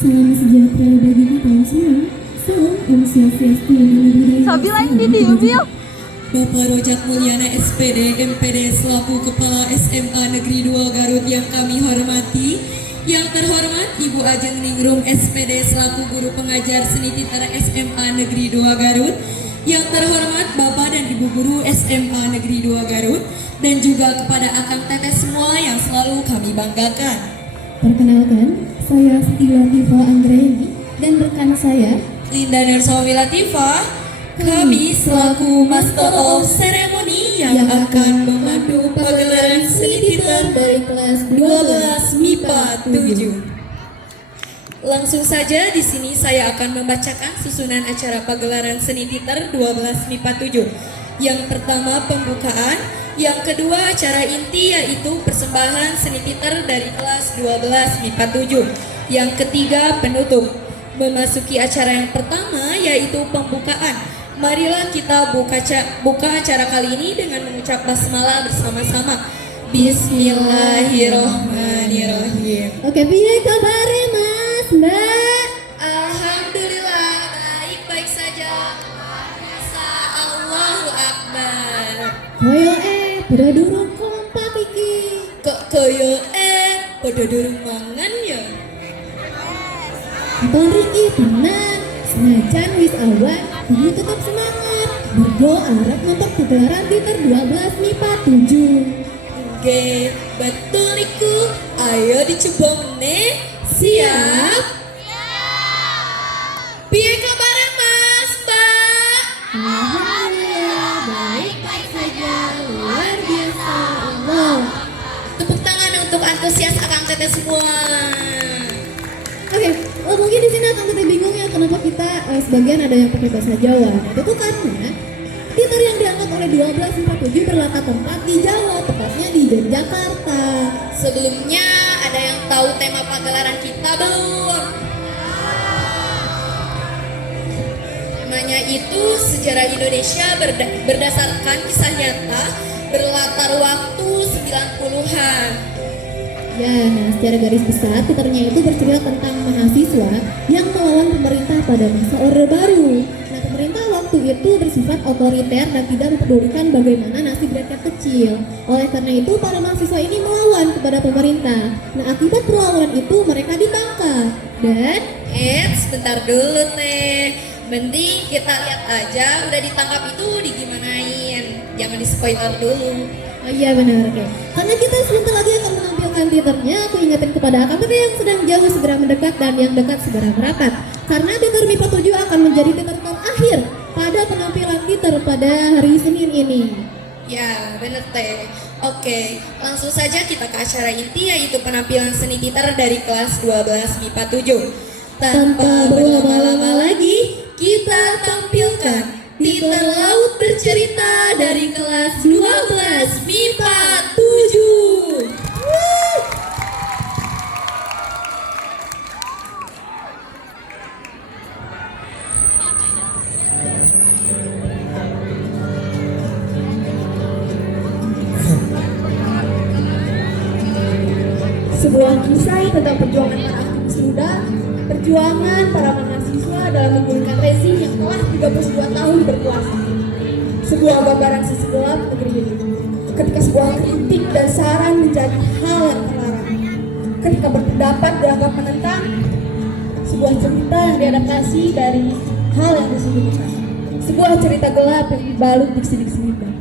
Salam sejahtera bagi kita semua. Salam Om Swastiastu, Namo Buddhaya. Sabi lain di diam ya. Bapak Rojak Mulyana SPD MPD selaku Kepala SMA Negeri 2 Garut yang kami hormati, yang terhormat Ibu Ajeng Ningrum SPD selaku Guru Pengajar Seni Titer SMA Negeri 2 Garut, yang terhormat Bapak dan Ibu Guru SMA Negeri 2 Garut, dan juga kepada Akang Teteh semua yang selalu kami banggakan. Perkenalkan, saya Siti Latifah Anggraini dan rekan saya Linda Nursawi Latifah. Kami selaku Master of Ceremony yang akan memandu pagelaran seni titer dari kelas 12 MIPA 7. Langsung saja di sini saya akan membacakan susunan acara pagelaran seni titer 12 MIPA 7. Yang pertama pembukaan, yang kedua acara inti yaitu persembahan seni titer dari kelas 12 MIPA 7. Yang ketiga penutup. Memasuki acara yang pertama yaitu pembukaan. Marilah kita buka acara kali ini dengan mengucap basmalah bersama-sama. Bismillahirrohmanirrohim. Oke, piye kabare Mas, Mbak? Alhamdulillah baik-baik saja. Masa Allahu Akbar. Koyo pada durung kompak iki. Kok koyo pada durung mangan ya? Katon iki tenan, senajan wis awan, kudu tetap semangat. Berdoa arep nonton pagelaran titer 12 MIPA 7. Oke, betul iku. Ayo dicoba meneh. Siap? Piye kabare Mas, Mbak? Alhamdulillah, baik-baik saja, luar biasa Allah. Tepuk tangan untuk antusias Akang Teteh semua. Oke, mungkin di sini akan kita bingung ya kenapa kita sebagian ada yang pakai bahasa Jawa. Itu tuh karena titer yang diangkat oleh 1247 berlatar tempat di Jawa, tepatnya di Yogyakarta. Sebelumnya ada yang tahu tema pagelaran kita belum? Temanya itu sejarah Indonesia berdasarkan kisah nyata berlatar waktu 90-an. Ya, nah secara garis besar titernya itu bercerita tentang mahasiswa yang melawan pemerintah pada masa Orde Baru. Nah, pemerintah waktu itu bersifat otoriter dan tidak mempedulikan bagaimana nasib rakyat kecil. Oleh karena itu, para mahasiswa ini melawan kepada pemerintah. Nah, akibat perlawanan itu mereka ditangkap. Dan Sebentar dulu teh. Mending kita lihat aja udah ditangkap itu digimanain. Jangan di spoiler dulu. oh iya benar, oke. Karena kita sebentar lagi akan menampilkan titernya, aku ingatin kepada AKBP yang sedang jauh segera mendekat dan yang dekat segera merapat. Karena titer MIPA 7 akan menjadi titer terakhir pada penampilan titer pada hari Senin ini. Ya, bener teh. Oke, langsung saja kita ke acara inti yaitu penampilan seni titer dari kelas 12 MIPA 7. Tanpa berlama-lama lagi, kita tampilkan titer laut bercerita dari kelas 12 MIPA 7. Sebuah kisah tentang perjuangan para aktivis muda, perjuangan para mahasiswa dalam menggulingkan rezim yang telah 32 tahun berkuasa. Sebuah gambaran sisi gelap negeri ini, ketika sebuah kritik dan saran menjadi hal yang terlarang. Ketika berpendapat dianggap menentang, sebuah cerita yang diadaptasi dari hal yang disembunyikan. Sebuah cerita gelap yang dibalut diksi-diksi indah.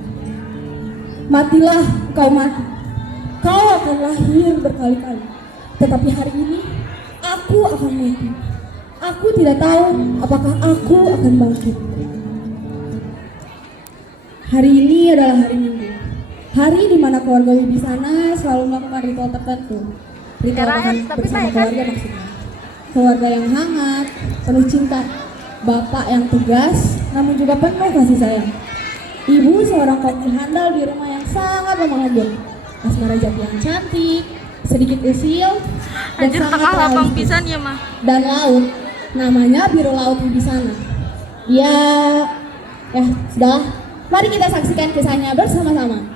Matilah kau mati. Kau akan lahir berkali-kali, tetapi hari ini aku akan mati. Aku tidak tahu apakah aku akan bangkit. Hari ini adalah hari Minggu, hari di mana keluarga Wibisana selalu melakukan ritual tertentu. Ritual makan bersama keluarga maksudnya. Keluarga yang hangat, penuh cinta, bapak yang tegas, namun juga penuh kasih sayang. Ibu seorang kaum handal di rumah yang sangat lemah lembut. Asmara Jati yang cantik, sedikit usil, dan Anjir sangat tengah lapang realistis. pisan ya mah. Dan laut, namanya biru laut di sana. Ya, sudah. Mari kita saksikan kisahnya bersama-sama.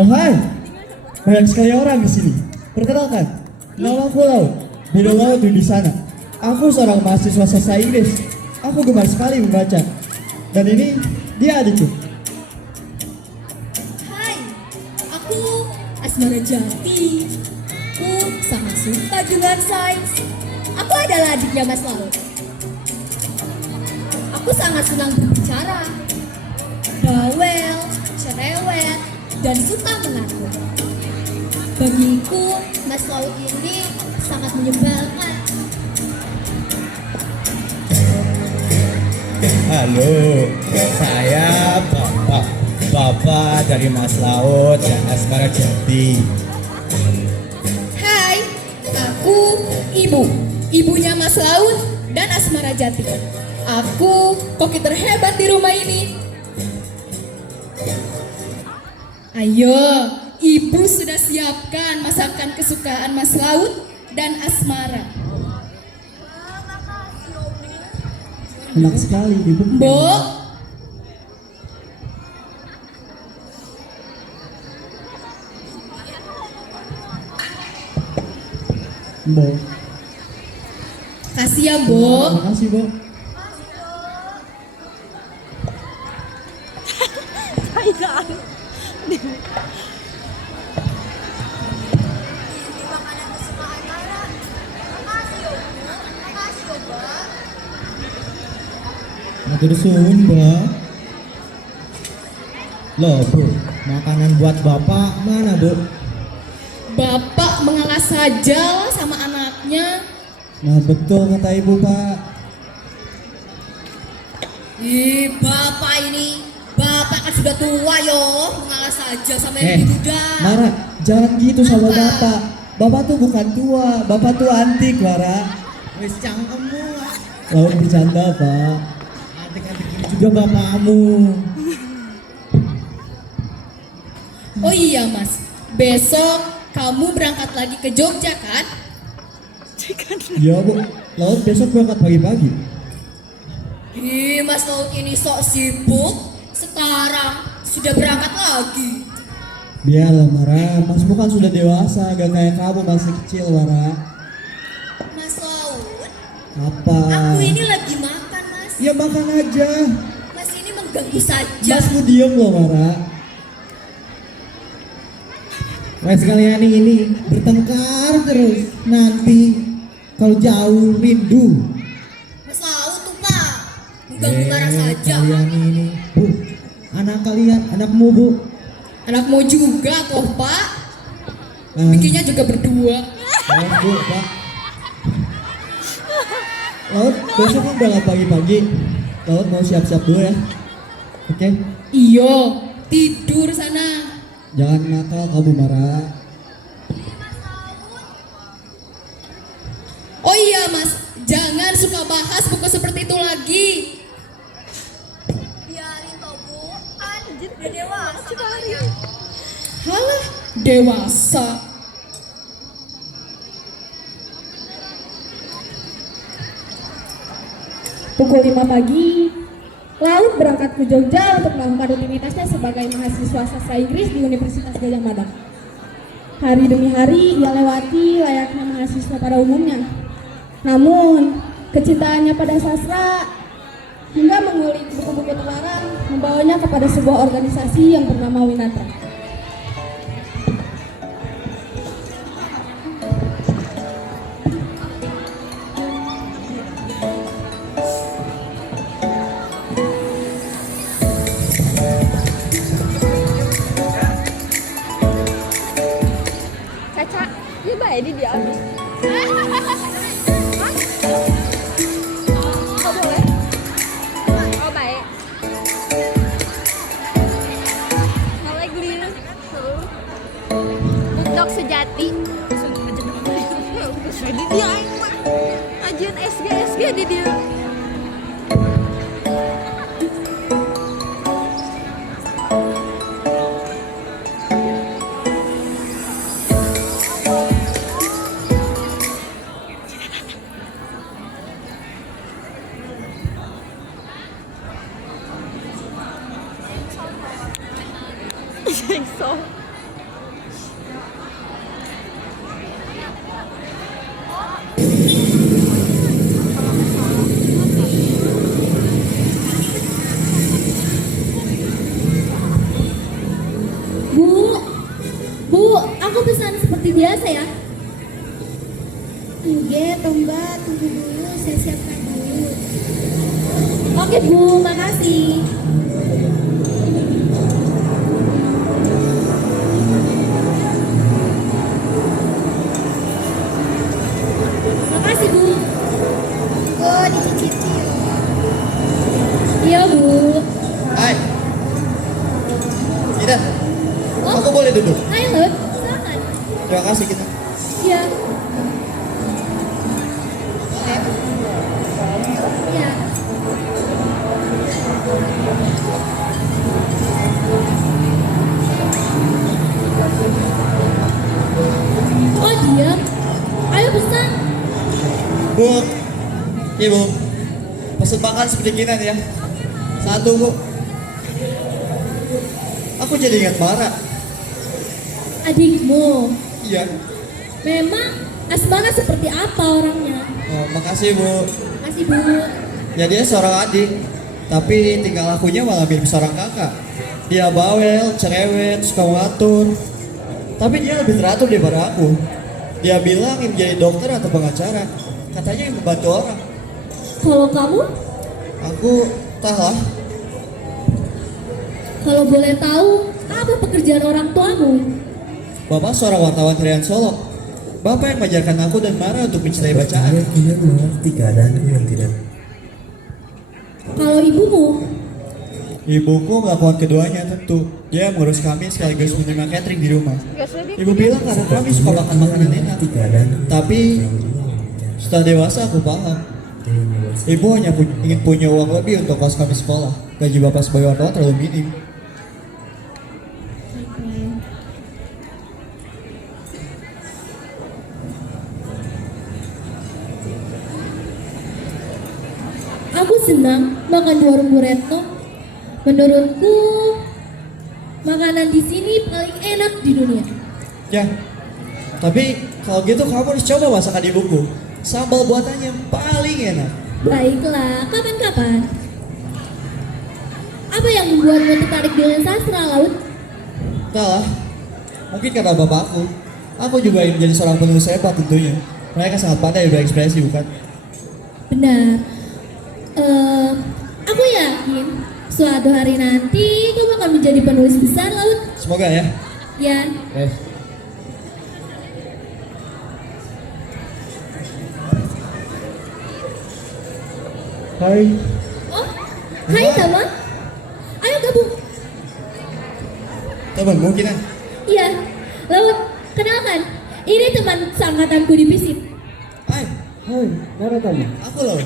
Oh hai, banyak sekali orang di sini. Perkenalkan, Namaku Laut. Biru laut di sana. Aku seorang mahasiswa sastra Inggris. Aku gemar sekali membaca. Dan ini dia adikku. Hai, aku Asmara Jati. Aku sangat suka dengan sains. Aku adalah adiknya Mas Laut. Aku sangat senang berbicara, bawel, cerewet, dan suka mengatur. Bagiku, Mas Laut ini sangat menyebalkan. Halo, saya Bapak dari Mas Laut dan Asmara Jati. Hai, aku ibunya Mas Laut dan Asmara Jati. Aku koki terhebat di rumah ini. Ayo, ibu sudah siapkan masakan kesukaan Mas Laut dan Asmara. Enak sekali ibu. Mbok, Mbok. kasih ya Mbok. Terima kasih, Mbok. Matur suwun, Mbak. Loh, Bu, makanan buat Bapak mana, Bu? Bapak mengalah saja sama anaknya. Nah betul kata ibu, Pak. Ih, Bapak ini, Bapak kan sudah tua yo, mengalah saja sama yang lebih muda. Mara, jangan gitu sama Apa? Bapak. Bapak tuh bukan tua, Bapak tuh antik, Mara. Wis cangkemmu. Laut bercanda, Pak. Antik-antik ini juga bapakmu. Oh iya Mas, besok kamu berangkat lagi ke Jogja kan? Iya, Bu. Laut besok berangkat pagi-pagi. Ih, Mas Laut ini sok sibuk, sekarang sudah berangkat lagi. Biarlah, Mara. Masmu kan sudah dewasa, gak kayak kamu masih kecil, Mara. Mas Laut, Apa? aku ini lagi makan Mas. Ya makan aja. Mas ini mengganggu saja. Masmu diem loh, Mara. Wes kalian ini bertengkar terus. Nanti kalau jauh rindu. Mas Laut tuh Pak, mengganggu marah saja. Kalian ini, Bu. Anak kalian, anakmu, Bu. Anakmu juga toh Pak, Ah, bikinnya juga berdua. Laut, Bu, Pak. Laut, besok kan berangkat pagi-pagi. Laut mau siap-siap dulu ya. Oke? Iyo, tidur sana. Jangan nakal kamu, Mara. Oh iya Mas, jangan suka bahas buku seperti itu lagi. Biarin toh Bu, kan udah dewasa katanya. Halah, dewasa. Pukul 5 pagi, Laut berangkat ke Jogja untuk melakukan rutinitasnya sebagai mahasiswa sastra Inggris di Universitas Gadjah Mada. Hari demi hari ia lewati layaknya mahasiswa pada umumnya. Namun, kecintaannya pada sastra hingga mengulik buku-buku terlarang membawanya kepada sebuah organisasi yang bernama Winata. Caca, ini baik di dia. Oh boleh? Oh baik. Mulai gelir. Untuk sejati. Di dia aing mah. Ajian SG di dia. biasa ya. Iya, toh Mbak, tunggu dulu, saya siapkan dulu. Oke Bu, makasih. Makasih Bu. Oh, dicicipi. Iya Bu. Hai. Kita, Oh. aku boleh duduk? Hai Lut, silakan. Terima kasih kita. Iya. Iya. Oh diam. Ayo pesan. Bu, Ibu, pesan makan sedikit ya. Satu Bu. Aku jadi ingat Mara. Adikmu. Iya. Memang Asmara seperti apa orangnya? Oh, makasih Bu. Makasih Bu. Ya dia seorang adik, tapi tingkah lakunya malah mirip seorang kakak. Dia bawel, cerewet, suka ngatur. Tapi dia lebih teratur daripada aku. Dia bilang ingin menjadi dokter atau pengacara. Katanya ingin membantu orang. Kalau kamu, Aku entahlah. kalau boleh tahu, apa pekerjaan orang tuamu? Bapak seorang wartawan harian Solo. Bapak yang mengajarkan aku dan Mara untuk mencintai bacaan. Saya tidak mengerti keadaanku yang tidak. Kalau ibumu, Ibuku melakukan keduanya tentu. Dia mengurus kami sekaligus menerima catering di rumah. Ibu bilang karena kami suka makan makanan enak. Mengerti keadaanku. Tapi setelah dewasa aku paham. Ibu hanya ingin punya uang lebih untuk kos kami sekolah. Gaji bapak sebagai wartawan terlalu minim. aku senang makan di warung Bu Retno. Menurutku, makanan di sini paling enak di dunia. Ya, tapi kalau gitu kamu harus coba masakan ibuku. Sambal buatannya yang paling enak. Baiklah, kapan-kapan. Apa yang membuatmu tertarik dengan sastra laut? Entahlah, mungkin karena bapakku. Aku juga ingin menjadi seorang penulis hebat tentunya. Mereka sangat pandai berekspresi, bukan? Benar. Aku yakin suatu hari nanti kamu akan menjadi penulis besar laut. Semoga ya. Ya, Yes. Hai. oh, hai teman. Ayo gabung. Teman mungkin ya. Iya, laut. Kenalkan, ini teman seangkatanku di FISIP. Hai, Hai, mana kamu? aku loh.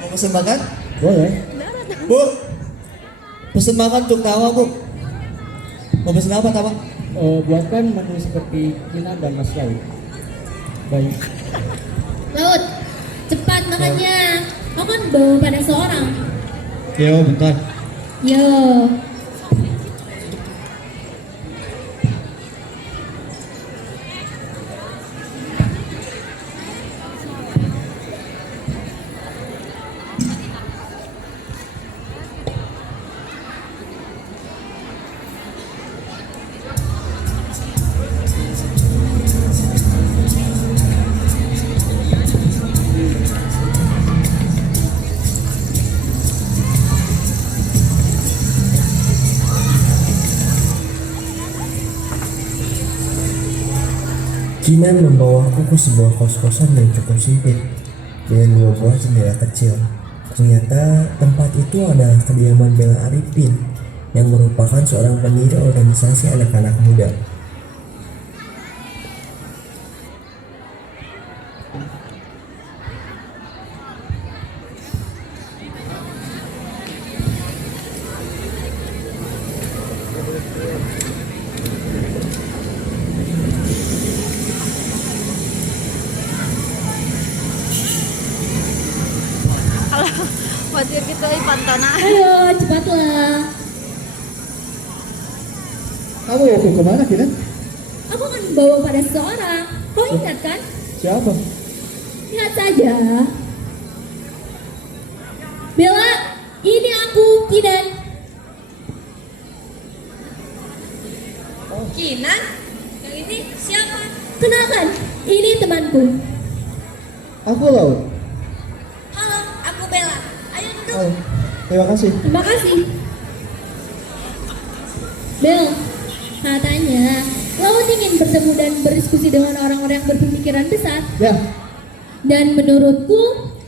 Mau pesen makan? Boleh. Bu, pesen makan untuk Tawa, Bu. Mau pesen apa, Tawa? Buatkan menu seperti Kina dan Mas Laut. Baik. Laut, cepat makannya. Kau kan bawa pada seorang. Yo, bentar. Yo. Kinan membawaku ke sebuah kos-kosan yang cukup sempit dengan dua buah jendela kecil. Ternyata tempat itu adalah kediaman Bella Arifin yang merupakan seorang pendiri organisasi anak-anak muda. Wajar gitu pantana. Ayo, cepatlah. Kamu mau kemana, Kinan? Aku akan membawa pada seseorang. Kau ingat kan? Siapa? Lihat saja. Bella, ini aku, Kinan. Kinan? Yang ini siapa? Kenalkan, ini temanku. Aku Laut. Halo, aku Bella. Ayo duduk. Oh, terima kasih. Terima kasih. Bel, katanya Laut ingin bertemu dan berdiskusi dengan orang-orang yang berpemikiran besar. Ya, Dan menurutku,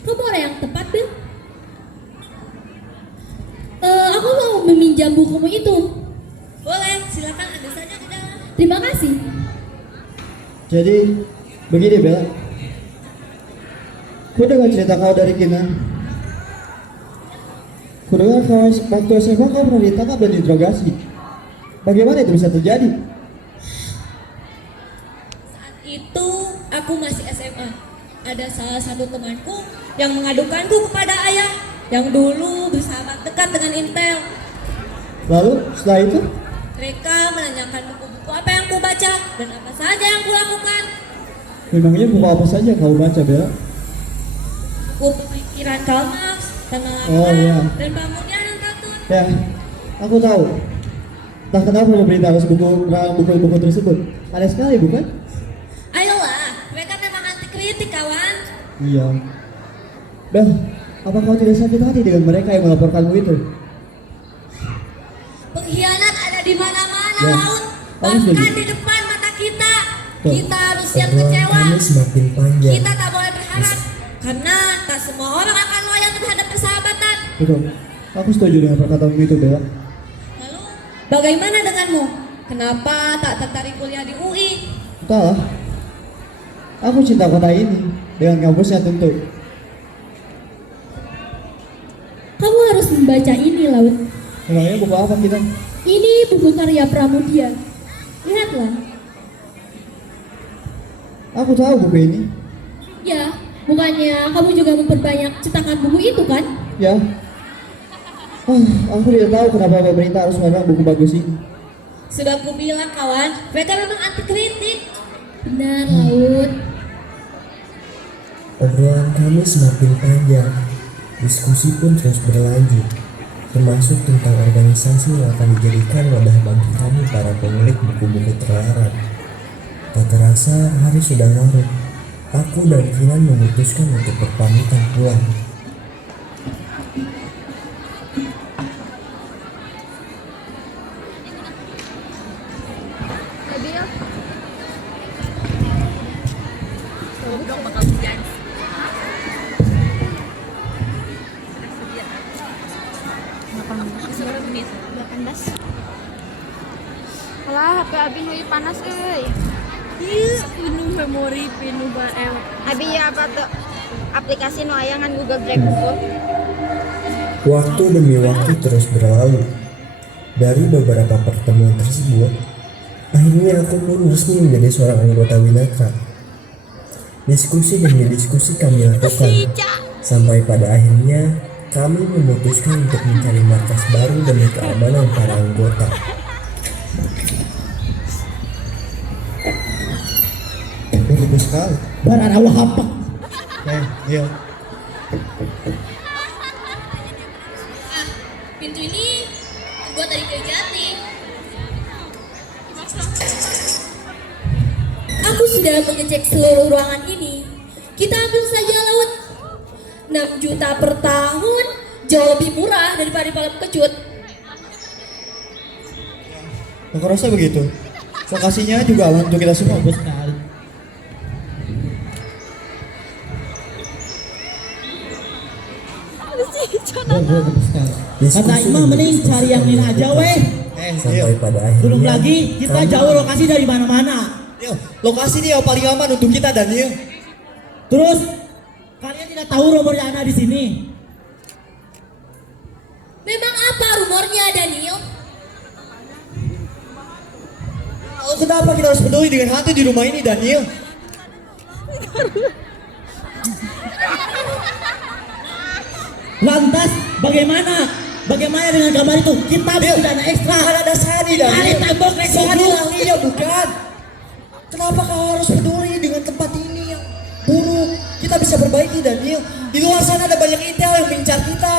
kamu orang yang tepat, Bel. Aku mau meminjam bukumu itu. Boleh, silakan ada saja di dalam. Terima kasih. jadi begini Bella. Ku dengar cerita kau dari Kinan. Ku dengar kau waktu SMA kau pernah ditangkap dan diinterogasi. Bagaimana itu bisa terjadi? Saat itu aku masih SMA. Ada salah satu temanku yang mengadukanku kepada ayah yang dulu bersahabat dekat dengan Intel. Lalu setelah itu, Mereka menanyakan buku-buku apa yang ku baca dan apa saja yang ku lakukan. memangnya buku apa saja kau baca Bella? Buku pemikiran Karl Marx, Tanah Oh, Lapang, iya. dan Pramudia dan Katun. Ya, aku tahu. Entah kenapa pemerintah harus melarang buku-buku tersebut. Aneh sekali bukan? Ayolah, mereka memang anti kritik kawan. Iya. Bel, apa kau tidak sakit hati dengan mereka yang melaporkanmu itu? Pengkhianat ada di mana-mana Ya, Laut, kamu bahkan setuju? di depan mata kita. Tuh. Kita harus siap Obrolan kecewa. kami semakin panjang. Kita tak boleh berharap karena tak semua orang akan loyal terhadap persahabatan. Betul. Aku setuju dengan perkataanmu itu, Bella. Lalu, bagaimana denganmu? Kenapa tak tertarik kuliah di UI? Entahlah. Aku cinta kota ini dengan kampusnya tentu. Kamu harus membaca ini, Laut. Memangnya buku apa kita? Ini buku karya Pramudia. Lihatlah. Aku tahu buku ini. Ya, bukannya kamu juga memperbanyak cetakan buku itu kan? Ya. Aku tidak tahu kenapa pemerintah harus melarang buku bagus ini. Sudah aku bilang kawan, mereka memang anti kritik. Benar, Laut. Obrolan kami semakin panjang. Diskusi pun terus berlanjut, termasuk tentang organisasi yang akan dijadikan wadah bagi kami para pemilik buku-buku terlarang. Tak terasa hari sudah larut. Aku dan Kinan memutuskan untuk berpamitan pulang. Alah, HP abi nu panas euy. Penuh memori, penuh barel. Abi ya apa tuh? Aplikasi nu aya ngan Google Drive itu. Waktu demi waktu terus berlalu. Dari beberapa pertemuan tersebut, akhirnya aku pun resmi menjadi seorang anggota Winatra. Diskusi demi diskusi kami lakukan, sampai pada akhirnya kami memutuskan untuk mencari markas baru demi keamanan para anggota. Bagus sekali. Barang awak apa? Iya. Pintu ini buat dari kayu jati. Aku sudah mengecek seluruh ruangan ini. Kita ambil saja, Laut. 6 juta per tahun, jauh lebih murah daripada malam kecut. Aku rasa begitu. Lokasinya juga aman untuk kita semua. Bagus sekali. Bagus sekali. Kata Imam mending cari yang lain aja weh. Sampai Iya. pada akhirnya Belum lagi kita kami- jauh lokasi dari mana-mana. Iya, lokasi ini yang paling aman untuk kita, Daniel. Terus kalian tidak tahu rumornya ada di sini. Memang apa rumornya, Daniel? Kenapa kita harus peduli dengan hantu di rumah ini, Daniel? Lantas bagaimana? Bagaimana dengan kamar itu? Kita butuh dana ekstra. Kan ada Sani, Cari Daniel. tembok Sani rekor. ahlinya bukan. Kenapa kau harus peduli dengan tempat ini yang buruk? Kita bisa perbaiki, Daniel. Di luar sana ada banyak intel yang mengincar kita.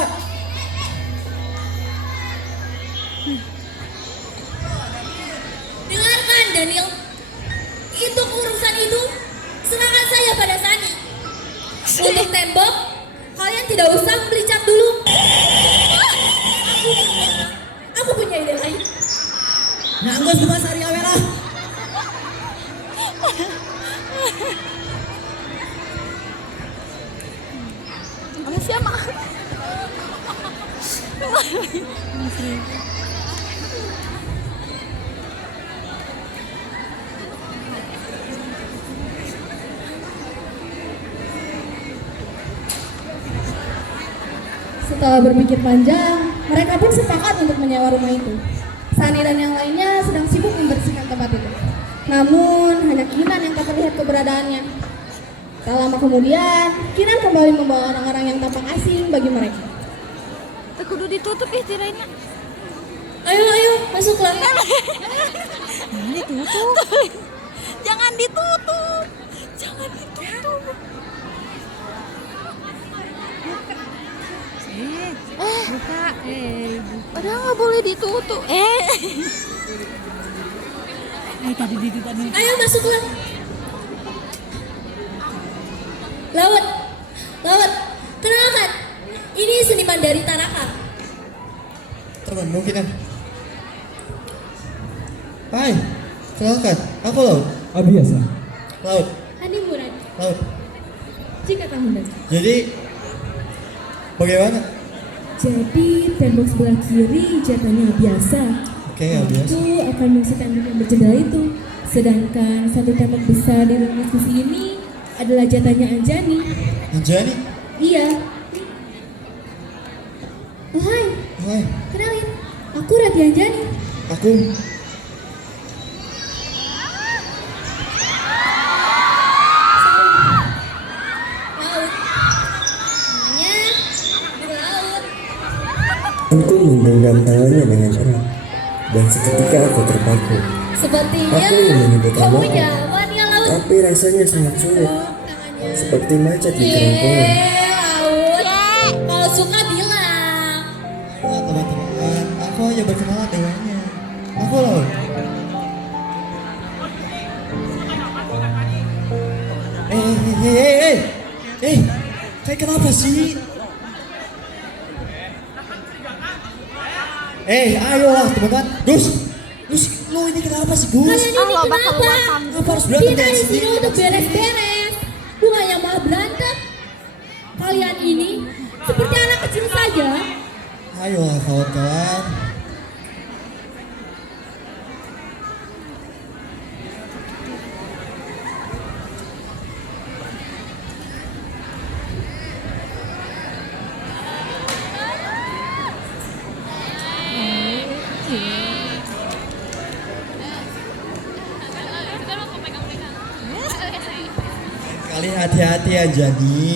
Dengarkan, Daniel. Itu urusan itu Setelah berpikir panjang, mereka pun sepakat untuk menyewa rumah itu. Sani dan yang lainnya sedang sibuk membersihkan tempat itu. Namun, hanya Kinan yang tak terlihat keberadaannya. Tak lama kemudian, Kinan kembali membawa orang-orang yang tampak asing bagi mereka. Kudu ditutup tirainya. Ayo, masuklah. Jangan ditutup. Jangan ditutup. Buka. Padahal nggak boleh ditutup. Ayo masuklah. Laut, kenalkan. Ini seniman dari Tarakan. Temanmu Kinan. Hai, kenalkan, aku Laut. Biasa. Laut, Hani Murad, Laut. jika kamu Jadi, bagaimana? Jadi tembok sebelah kiri jatahnya biasa. Oke, ya biasa. Itu akan mengisi tembok yang berjendela itu. Sedangkan satu tembok besar di ruang diskusi ini adalah jatahnya Anjani. Anjani? Iya. Oh, hai, Hai, kenalin. Aku Rati Anjani. aku. Laut. Namanya Laut. Aku menggenggam tangannya dengan erat, dan seketika aku terpaku. Sepertinya Aku ingin menyebut kamu namaku, nyaman ya Laut. tapi rasanya sangat sulit, seperti macet di kerongkongan. Laut. Kalau suka bilang. Nah, teman-teman, aku aja berkenalan dengannya. Aku Laut. Kayak kenapa sih? Ayolah teman-teman. Gus, lu ini kenapa sih Gus? Kalian ini Allah bakal kenapa? keluar kamu. Kenapa harus berantem Kita dari di sini sini? untuk beres-beres. Bukannya malah berantem. Kalian ini seperti anak kecil saja. Ayolah kawan-kawan. Kali hati-hati ya jadi.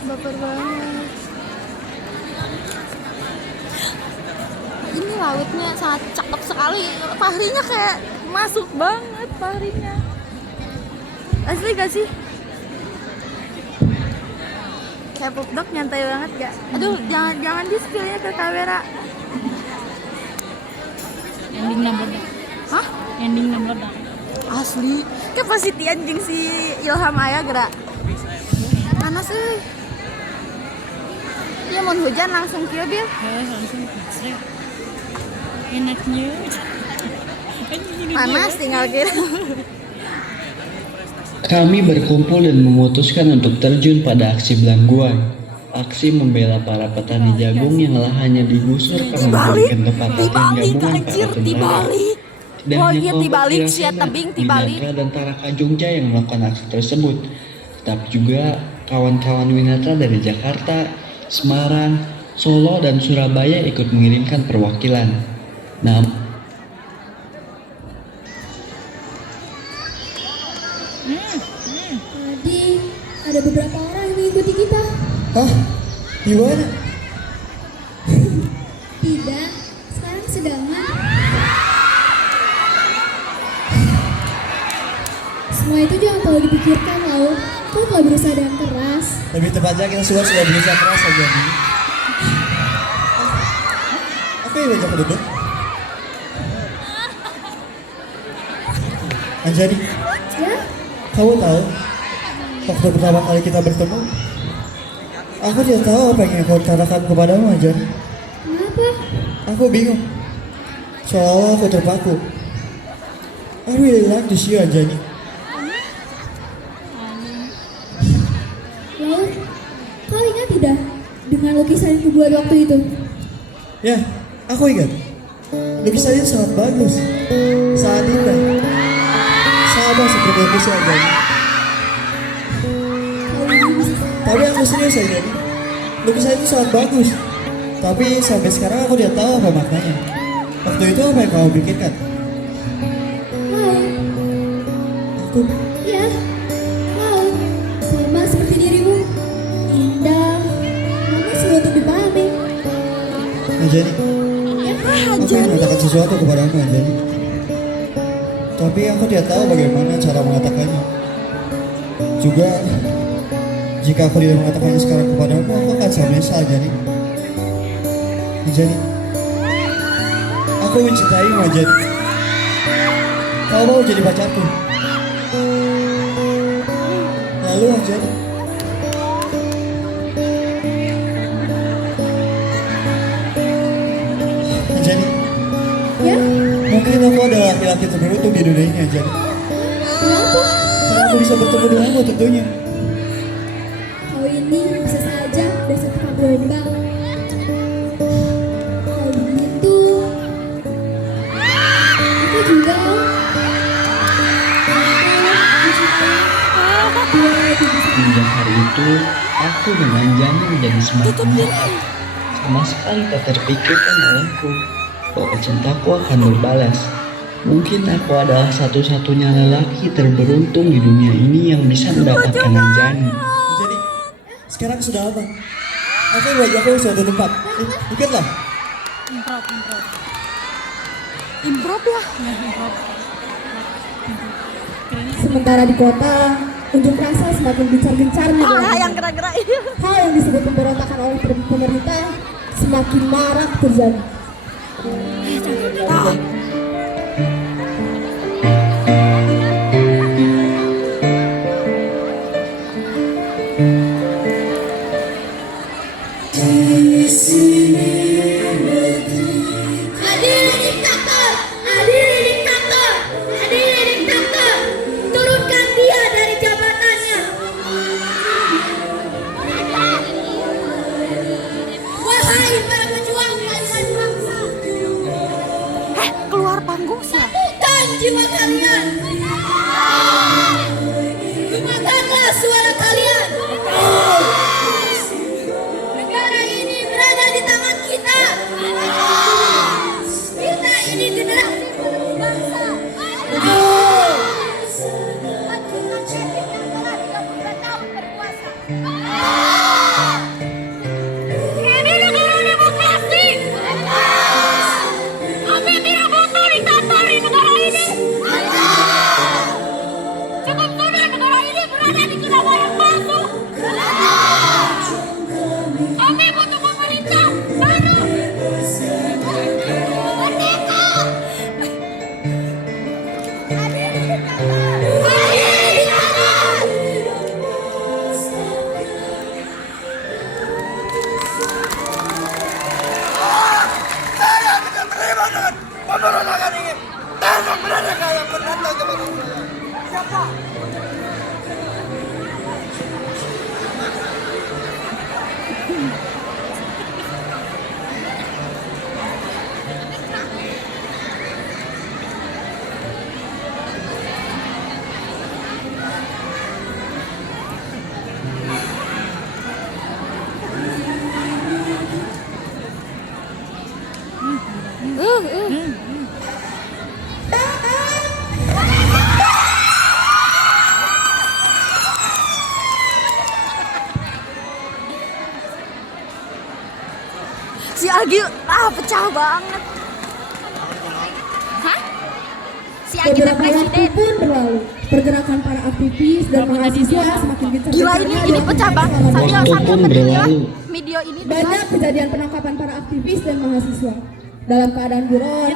Baper banget. Ini lautnya sangat cakep sekali. Fahrinya kayak masuk banget Fahrinya. Asli gak sih? Kayak pupdog nyantai banget gak? Aduh, jangan di spill-nya ke kamera. Endingnya meledak. Hah? Endingnya meledak. Asli. Kayak positi anjing si Ilham Aya gerak. Panas euy. Ya mau hujan langsung kieu Bil. Langsung srek. Enaknya. Panas tinggal kira. Kami berkumpul dan memutuskan untuk terjun pada aksi belangguan. Aksi membela para petani jagung yang lahannya digusur karena memberikan tempat latihan gabungan para tentara. Dan Oh hanya iya, kelompok dibalik Irasan sih ya, tebing, dan dibalik. Winatra dan Taraka Jogja yang melakukan aksi tersebut. Tetapi juga kawan-kawan Winatra dari Jakarta, Semarang, Solo, dan Surabaya ikut mengirimkan perwakilan. Tadi ada beberapa orang yang mengikuti kita. Hah? Gimana? Tidak, sekarang sedangkan. Semua itu jangan terlalu dipikirkan, Lau. Kau telah berusaha dengan keras. Lebih tepatnya kita semua sudah berusaha keras aja nih. Aku yang banyak duduk. Anjani, Ya? kamu tahu waktu pertama kali kita bertemu, aku tidak tahu apa yang aku katakan kepadamu Anjani. Kenapa? Aku bingung. Seolah aku terpaku. I really like this you Anjani. dengan lukisan yang kubuat waktu itu? Ya, aku ingat. Lukisannya sangat bagus, sangat indah, sama seperti lukisan Jani. Tapi aku serius ya Jani, lukisan itu sangat bagus. Tapi sampai sekarang aku tidak tahu apa maknanya. Waktu itu apa yang kamu pikirkan? Aku Ya, laut sama seperti dirimu, indah, namun sulit untuk dipahami. Anjani, aku ingin mengatakan sesuatu kepadamu Anjani. Tapi aku tidak tahu bagaimana cara mengatakannya. Juga, jika aku tidak mengatakannya sekarang kepadamu, aku akan sangat menyesal Anjani. Anjani, aku mencintaimu Anjani. Kau mau jadi pacarku? Lalu Anjani, Anjani, Ya, mungkin aku adalah laki-laki terberuntung di dunia ini Anjani. kenapa? Karena aku bisa bertemu denganmu tentunya. Kau ini bisa saja bersetelah gelombang. Kalau begitu, aku juga. Semenjak hari itu, aku dengan Jani menjadi semakin dekat. Sama sekali tak terpikirkan olehku bahwa cintaku akan berbalas. Mungkin aku adalah satu-satunya lelaki terberuntung di dunia ini yang bisa mendapatkan Anjani. Anjani, sekarang sudah apa? Aku baju aku di suatu tempat. Ikutlah. Improv ya. Sementara di kota, unjuk rasa semakin gencar-gencarnya. Yang gerak-gerak ini. Hal yang disebut pemberontakan oleh pemerintah semakin marak terjadi. Adil diktator! Adil diktator! Adil diktator! Turunkan dia dari jabatannya! Wahai para pejuang keadilan bangsa! Keluar panggung sih. Bukan jiwa kalian! Gunakanlah suara kalian! Negara ini berada di tangan kita! Kita ini generasi penerus bangsa! Pasukan Sheffield yang telah 32 tahun berkuasa! Ini negara demokrasi! Kami tidak butuh diktator di negara ini! Cukup sudah negara ini berada di genggaman yang palsu! Kami butuh pemerintah baru! Merdeka! Adil diktator! Adil diktator! Si Agi pecah banget. Hah? Si Agi Beberapa waktu presiden. pun berlalu. Pergerakan para aktivis dan mahasiswa semakin gencar. Gila ini pecah banget. Sambil Waktu pun berlalu. video ini Banyak kejadian penangkapan para aktivis dan mahasiswa. Dalam keadaan buron,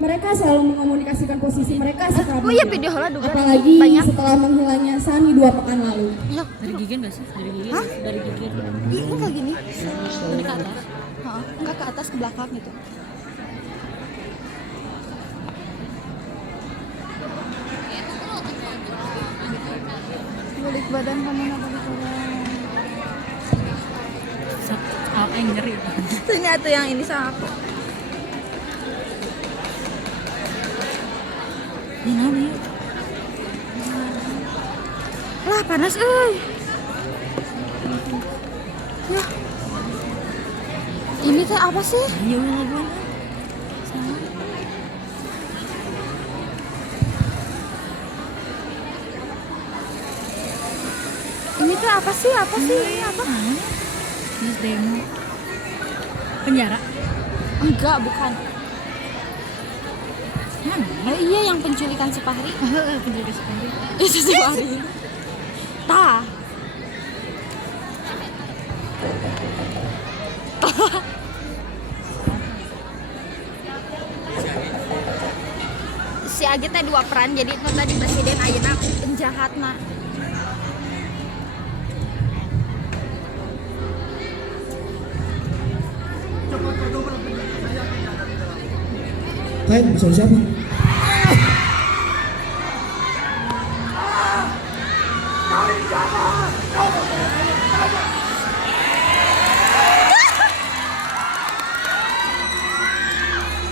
mereka selalu mengomunikasikan posisi mereka secara Oh iya video lah juga. apalagi Banyak. setelah menghilangnya Sani 2 pekan lalu. Iya. Dari gigi nggak sih? Dari gigi? Hah? Dari gigi. Ih, enggak gini. Dari ke atas. Heeh, enggak ke atas ke belakang gitu. Balik badan kamu nggak balik badan. ngeri. Ternyata yang ini sama aku. Ini nih. Lah panas euy. Ya. Ini teh apa sih? Ayo ngobrol. Ini teh apa sih? Apa sih? Ini apa? Ini demo. Penjara. Enggak, bukan. Mana? Iya yang penculikan si Fahri. Penjara sekali. Itu si Fahri. Tah. Si Agi teh 2 peran, jadi itu tadi presiden ayeuna penjahatna. Kain bersama siapa?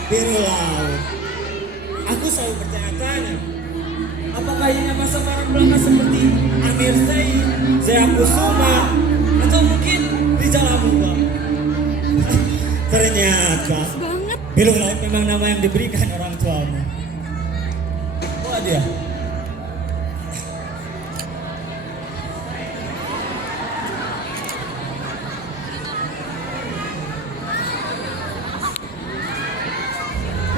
Biru laut. Aku selalu bertanya-tanya, apakah ini nama seorang belaka seperti Amir Said, Zaya Kusuma, atau mungkin Rizal Amuba? Ternyata biru laut memang nama yang diberikan orang tuamu. Wah dia.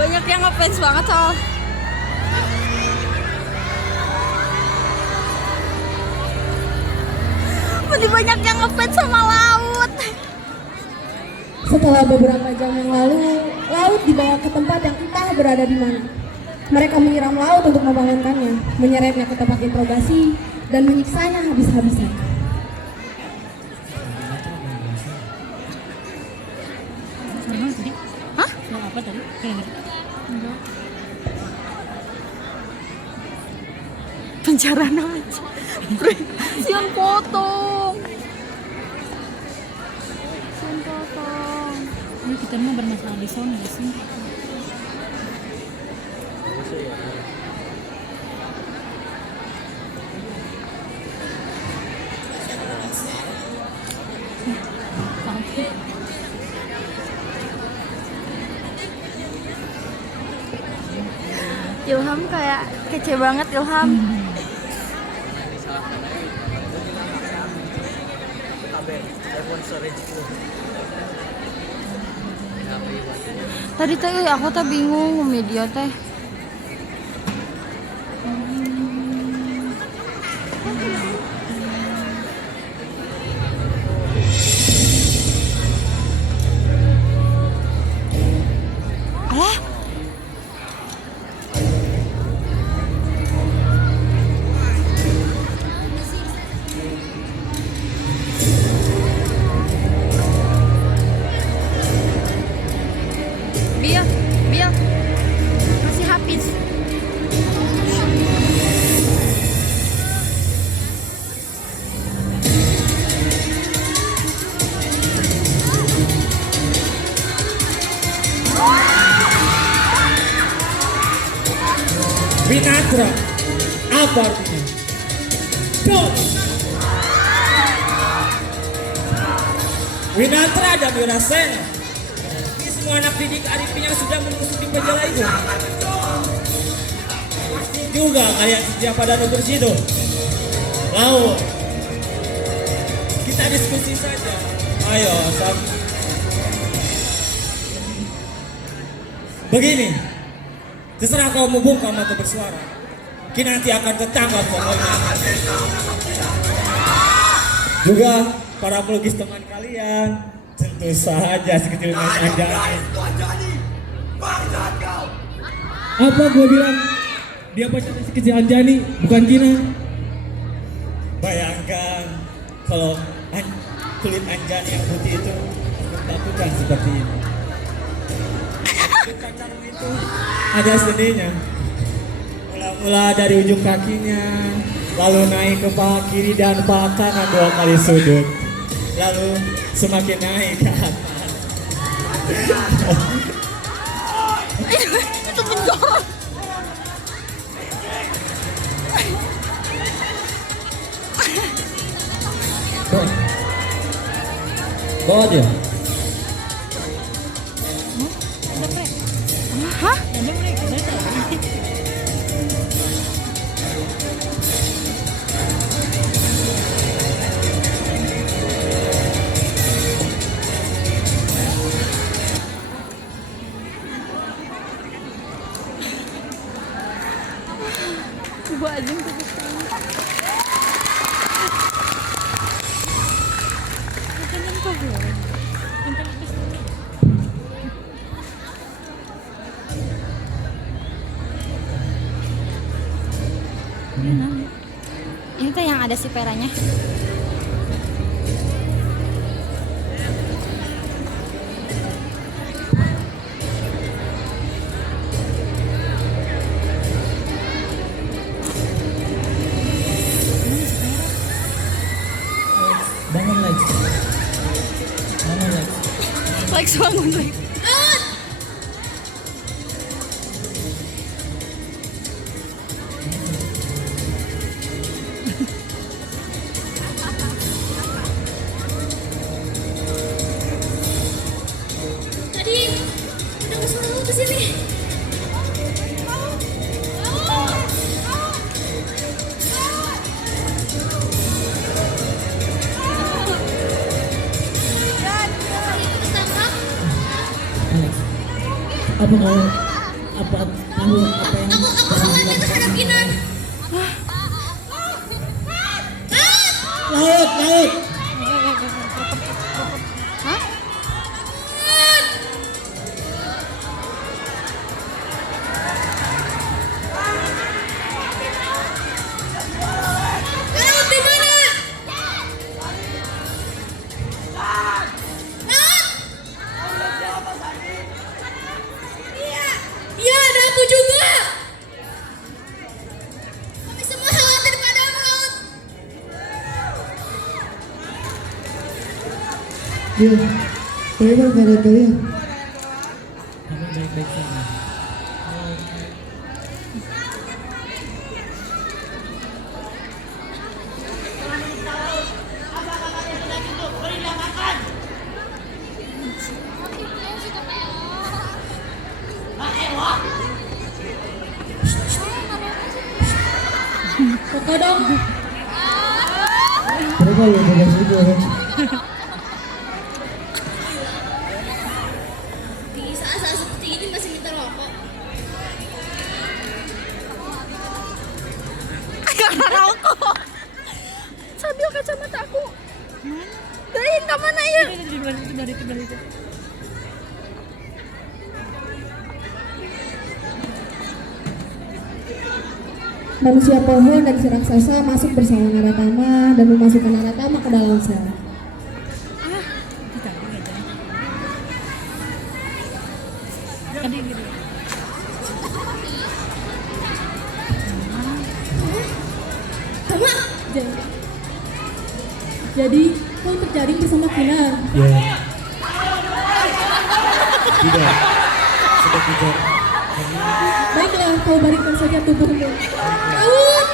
Banyak yang ngefans banget soal. Masih banyak yang ngefans sama laut. Setelah beberapa jam yang lalu, laut dibawa ke tempat yang entah berada di mana. Mereka menyiram laut untuk membangunkannya, menyeretnya ke tempat interogasi, dan menyiksanya habis-habisan. Sama tadi? Hah? Soal apa tadi? Kayak Penjara aja. Sian potong. Sian potong. ini kita mah bermasalah di sana nggak sih? Ilham kayak kece banget Ilham. Tadi teh aku teh bingung media teh. Alah, Bill, masih habis. Winatra, apa artinya? Stop! Winatra dan Wirasena, ini semua anak didik Arifin yang sudah menusuk di penjara itu. Pasti juga kalian setia pada Nugur Sido. Lalu, kita diskusi saja. Ayo, Sam. Begini, terserah kau mau bungkam atau bersuara. Kita nanti akan tertangkap pokoknya. Juga para pelukis teman kalian, tentu saja sekecil Mas Anjani. Apa gue bilang? Dia pacarnya si kecil Anjani, bukan Gina. Bayangkan kalau kulit Anjani yang putih itu takutan seperti ini. Pacarmu itu ada seninya. Mula-mula dari ujung kakinya, lalu naik ke paha kiri dan paha kanan 2 kali sudut, lalu semakin naik ke atas. Itu penjara. Bawa dia. Hah? Coba aja ini tuh yang ada si peranya. Bangun Lex. Bangun Lex. Lex bangun Lex. Tadi udah suara lu kesini. Apa kamu apa tahu apa yang Aku khawatir terhadap Kinan. laut. Laut di mana? Iya, ada aku juga. Kami semua khawatir padamu, Laut. Dia, bagaimana keadaan kalian? Kami baik-baik saja. Koko dong. Mereka yang begas itu Lex. Di saat-saat seperti ini masih minta rokok. Karena rokok. Sambil kacamata aku. Dahin ke mana ya? Itu. Manusia pohon dan si raksasa masuk bersama Naratama dan memasukkan Naratama ke dalam sel. Tadi gitu. Tama. Jadi kau terjaring bersama Kinan. Ya. Tidak. Sudah tidak. Baiklah, kau balikkan saja tubuhmu. Laut.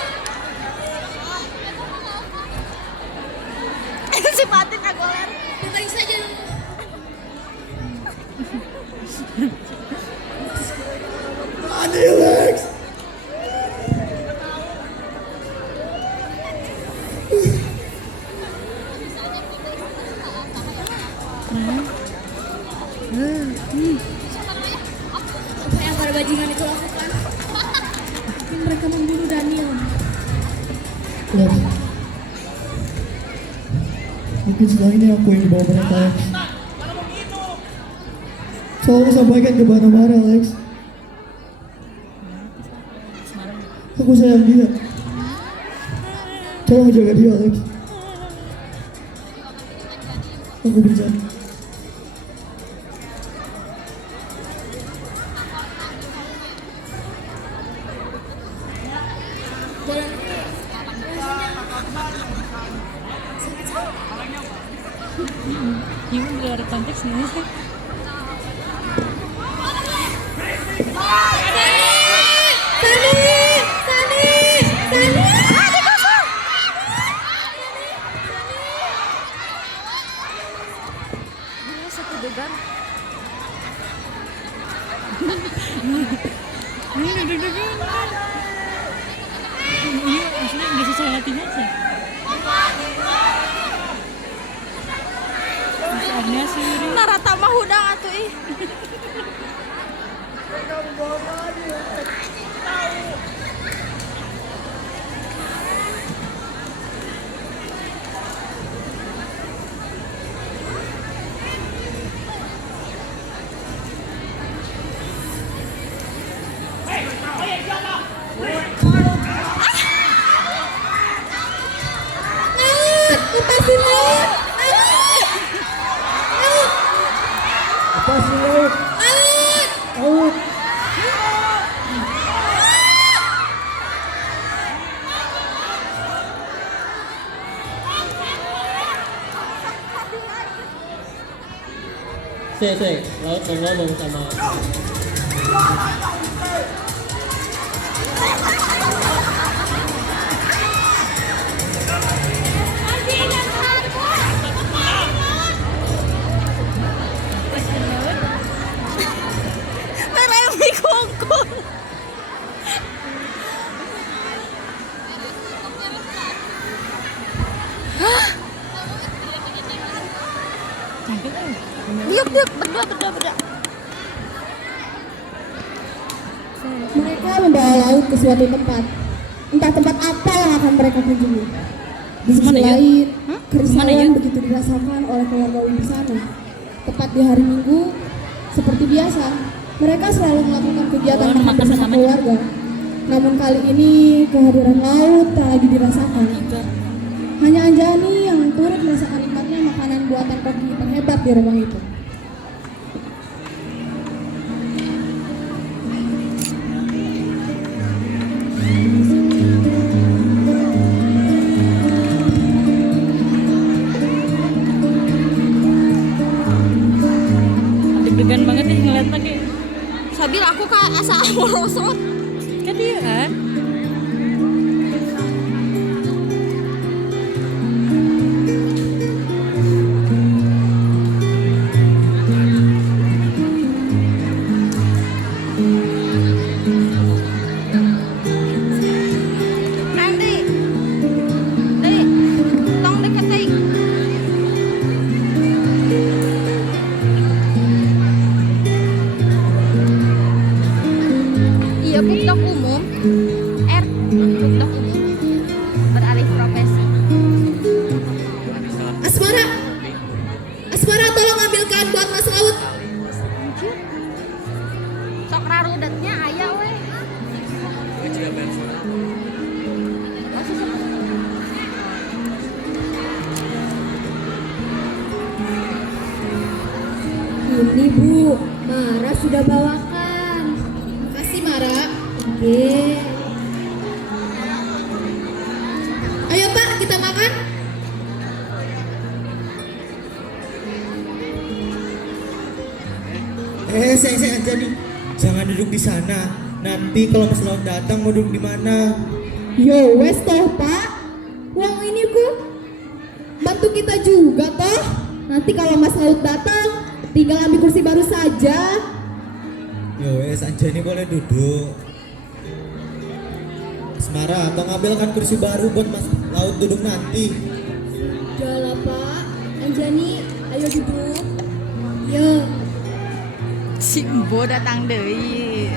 Si Fatin agoler. Berbalik saja. Mandi Lex. Apa yang para bajingan itu lakukan? Mungkin mereka membunuh Daniel. Lex. Mungkin setelah ini aku yang dibawa mereka Lex. Tolong sampaikan ke mana-mana Lex. Aku sayang dia. Tolong jaga dia Lex. Aku berjanji. Ini di luar konteks nih. deg-degan. Ini deg-degan. Ini asli nggak sesuai latihan sih. Mas Agnes ini. Narata mah hudang atuh ih. Lepasin Laut. Apa sih Laut? Laut. Sek, Laut mau ngomong sama Meremi kungkung. Cantik tuh. Diuk berdua. Mereka membawa Laut ke suatu tempat. Entah tempat apa yang akan mereka kunjungi. Di sisi Mana ya? lain, Mana kerisauan ya? begitu dirasakan oleh keluarga di sana. Tepat di hari Minggu, seperti biasa, mereka selalu melakukan kegiatan Oh, makan bersama bersama. keluarga. Namun kali ini kehadiran Laut tak lagi dirasakan. Hanya Anjani yang turut merasakan nikmatnya makanan buatan koki terhebat di rumah itu. Deg-degan banget nih ngeliat lagi. Sabil aku kayak asa merosot. Kan dia kan. Nanti. Tong deketing. Iya, Pupdok umum. Pupdok umum. Beralih profesi. Asmara tolong ambilkan buat Mas Laut. Sok rarudatnya aya we. Ini Bu, Mara sudah bawakan. Makasih Mara. Oke. Ayo Pak, kita makan. saya Anjani. Jangan duduk di sana. Nanti kalau Mas Laut datang mau duduk di mana? Yo, wes toh Pak. Uang ini ku bantu kita juga toh. Nanti kalau Mas Laut datang, tinggal ambil kursi baru saja. Yo wes Anjani boleh duduk. Asmara, tolong ambilkan kursi baru buat Mas Laut duduk nanti. Udah lah Pak. Anjani, ayo duduk. Yo. Si Embo datang deui.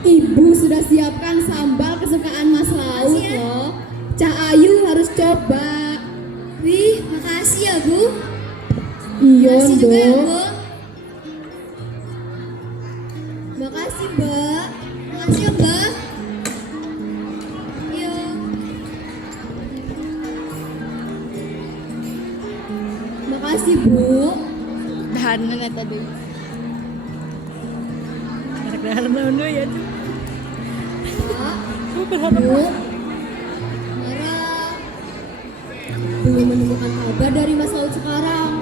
Ibu sudah siapkan sambal kesukaan Mas Laut loh. Cak Ayu harus coba. Wih, makasih ya Bu. Iya, Makasih juga ya Mbak. Bu. Makasih Mbak. Makasih ya Mbak. Iya. Makasih Bu. Dahanan eta deui. Dalam dulu ya tuh. Pak, Bu, Mara belum menemukan kabar dari Mas Laut sekarang.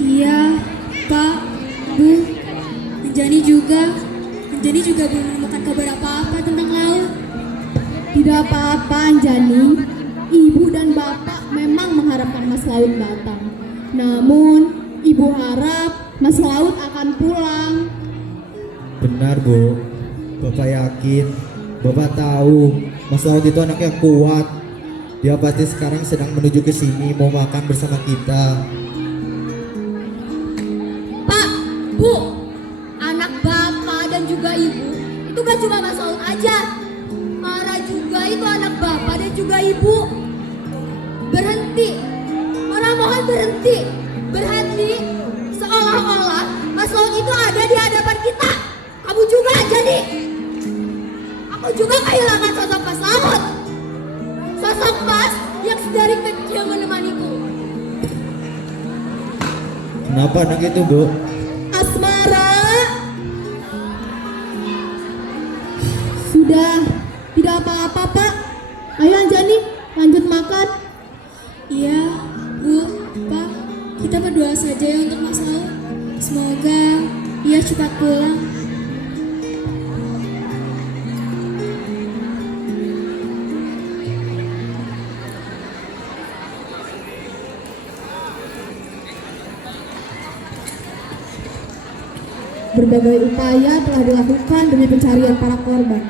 Iya, Pak, Bu. Anjani juga belum menemukan kabar apa-apa tentang Laut. Tidak apa-apa Anjani. Ibu dan Bapak memang mengharapkan Mas Laut datang. Namun, Ibu harap Mas Laut akan pulang. Benar, Bu. Bapak yakin, Bapak tahu Mas Laut itu anak yang kuat. Dia pasti sekarang sedang menuju ke sini mau makan bersama kita. Pak, Bu, anak bapak dan juga ibu itu kan cuma Mas Laut aja. Mara juga itu anak bapak dan juga ibu. Berhenti, Mara mohon berhenti. Berhenti, seolah-olah Mas Laut itu ada di hadapan kita. Kamu juga jadi. Aku juga kehilangan sosok Mas Laut. Sosok Mas yang sedari kecil menemaniku. Kenapa anak itu, Bu? Asmara. Sudah, tidak apa-apa, Pak. Ayo Anjani, lanjut makan. Iya, Bu, Pak, kita berdoa saja ya untuk Mas Laut. Semoga ia cepat pulang. Berbagai upaya telah dilakukan demi pencarian para korban.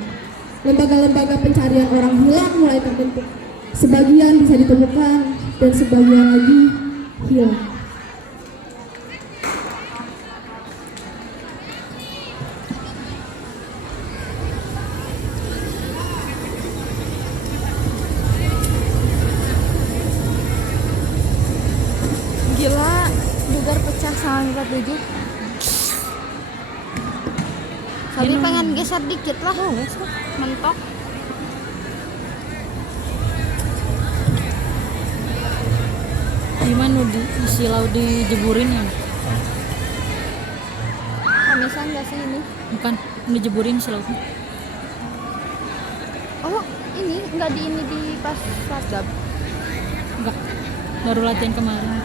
Lembaga-lembaga pencarian orang hilang mulai terbentuk. Sebagian bisa ditemukan dan sebagian lagi hilang. Gila, dugar pecah sama 47. Tapi pengen geser dikit lah, mentok. Gimana si Laut dijeburin ya? Kamisan gak sih ini? Bukan, dijeburin si Laut. Oh, ini nggak di pas gab. Enggak, baru latihan kemarin.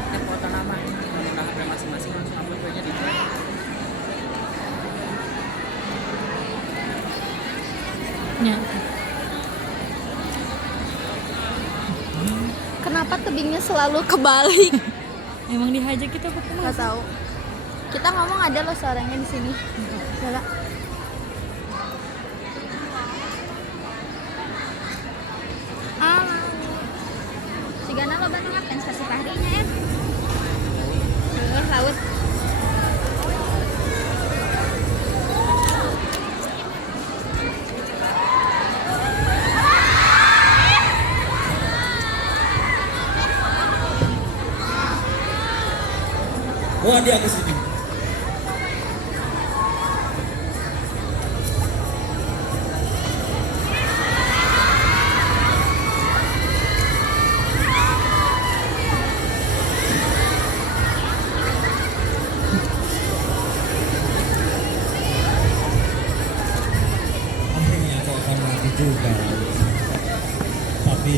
Ya. Kenapa tebingnya selalu kebalik? Emang dihajar kita ke Nggak tahu. Kita ngomong ada loh suaranya di sini. Coba. Sigana lo bantu ngapain kasih pahrinya ya? Laut. Wah, dia ke sini. Akhirnya kau akan mati juga. Tapi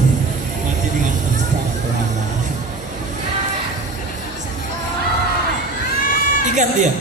mati dengan cepat, Tuhan. Ikat dia.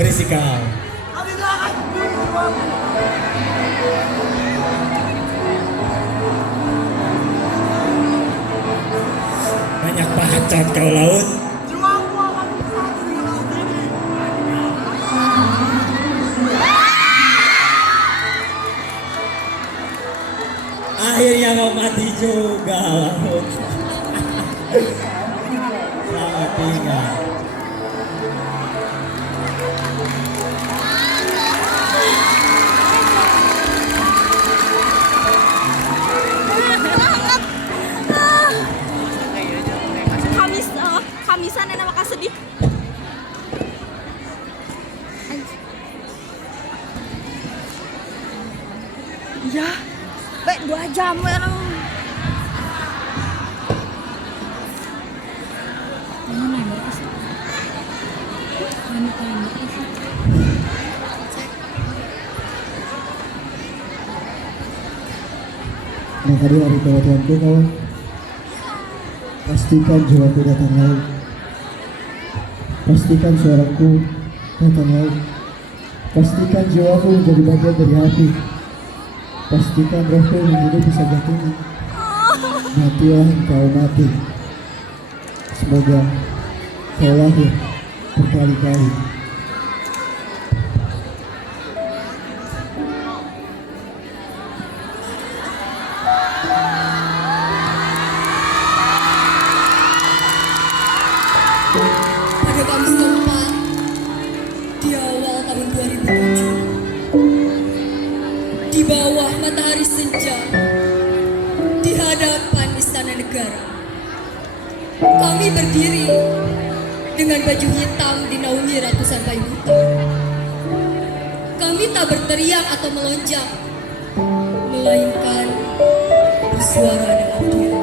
Berisi kau. Banyak bacot kau, Laut. Akhirnya kau mati juga, Laut. Selamat tinggal. Kamisan enak maka sedih. Ya, baik 2 jam orang. Mana yang berkas? Mana yang berkas? Maka di hari tua Tuhanku kawan, pastikan jiwaku datang laut, pastikan suaraku datang laut, pastikan jiwaku menjadi bagian dari hati, pastikan rohku menghidupi sejatinya. Matilah engkau mati, semoga kau lahir berkali-kali. Pada Kamis keempat di awal tahun 2007, di bawah matahari senja, di hadapan Istana Negara, kami berdiri dengan baju hitam dinaungi ratusan payung hitam. Kami tak berteriak atau melonjak, melainkan bersuara dalam diam.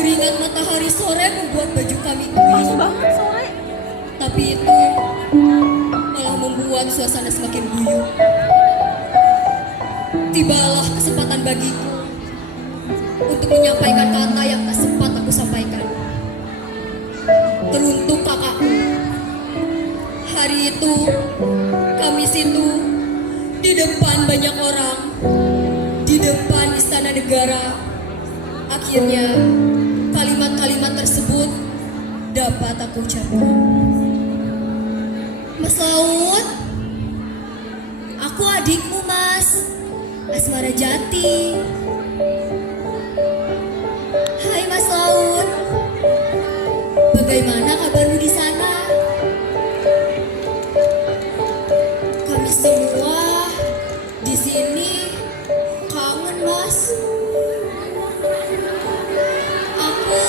Keringat matahari sore membuat baju kami Pas kuyup, banget sore. tapi itu malah membuat suasana semakin guyup. Tibalah kesempatan bagiku untuk menyampaikan kata yang tak sempat aku sampaikan. Teruntuk kakakku, hari itu, Kamis itu, di depan banyak orang, di depan Istana Negara, akhirnya kalimat-kalimat tersebut dapat aku ucapkan. Mas Laut, aku adikmu Mas, Asmara Jati. Hai Mas Laut, bagaimana kabarmu di sana? Kami semua di sini kangen Mas. Aku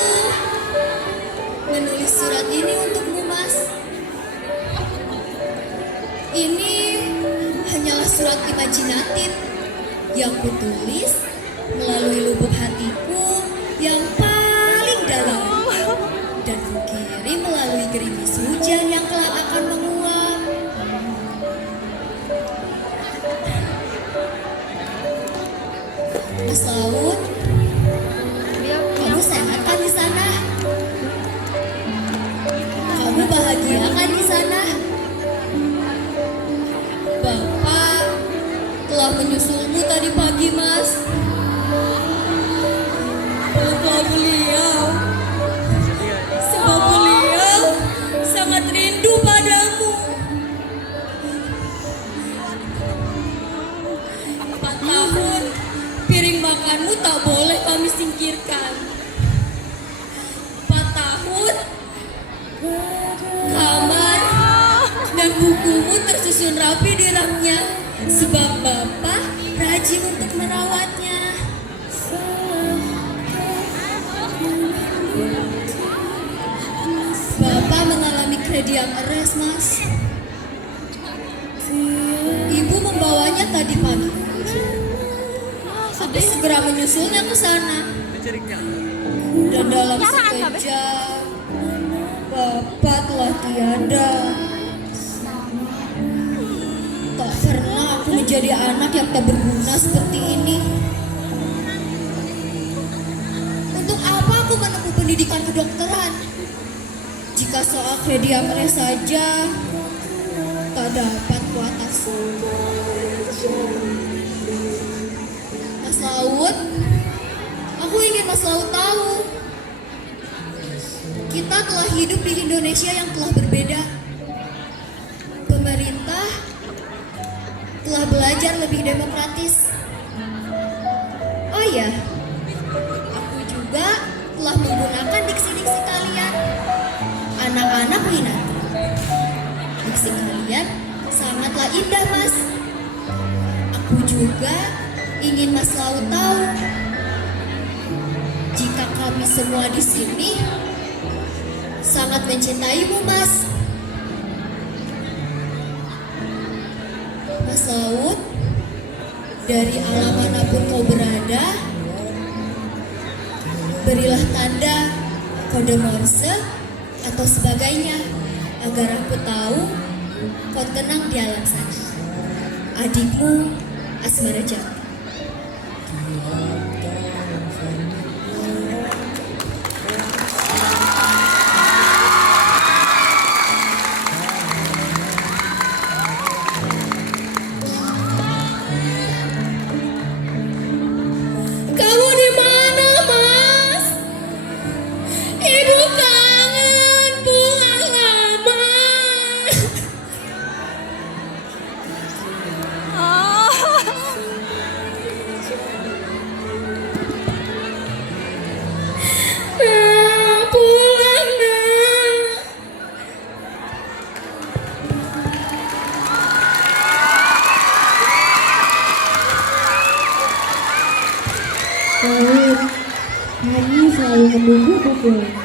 menulis surat ini untukmu Mas. Ini hanyalah surat imajinatif yang kutulis melalui lubuk hatiku yang paling dalam, dan kukirim melalui gerimis hujan yang kelak akan menguap. Mas Laut, kamu sehat kan di sana? Kamu bahagia kan di sana? Bapak telah menyusulmu tadi pagi, Mas. Bapak beliau, sebab beliau sangat rindu padamu. 4 tahun piring makanmu tak boleh kami singkirkan. 4 tahun kamar dan bukumu tersusun rapi di raknya, sebab Bapak rajin untuk merawatnya. Bapak mengalami kredi yang keras, Mas. Ibu membawanya tadi pagi. Aku segera menyusulnya ke sana. Dan dalam sekejap, Bapak telah tiada. Tak pernah aku menjadi anak yang tak berguna seperti ini. Untuk apa aku menempuh pendidikan kedokteran jika soal kredi amre saja tak dapat kuatasi? Mas Laut, aku ingin Mas Laut tahu, kita telah hidup di Indonesia yang telah berbeda. Pemerintah telah belajar lebih demokratis. Oh ya, aku juga telah menggunakan diksi-diksi kalian. Anak-anak Winati, diksi kalian sangatlah indah, Mas. Aku juga ingin Mas Laut tahu, jika kami semua di sini sangat mencintaimu, Mas. Mas Laut, Dari alam manapun kau berada, berilah tanda, kode Morse, atau sebagainya, agar aku tahu kau tenang di alam sana. Adikmu, Asmara Jati. Kamu di mana, Mas? Ibu kangen pulang lama. Pulang nak. Kami selalu menunggu pulang.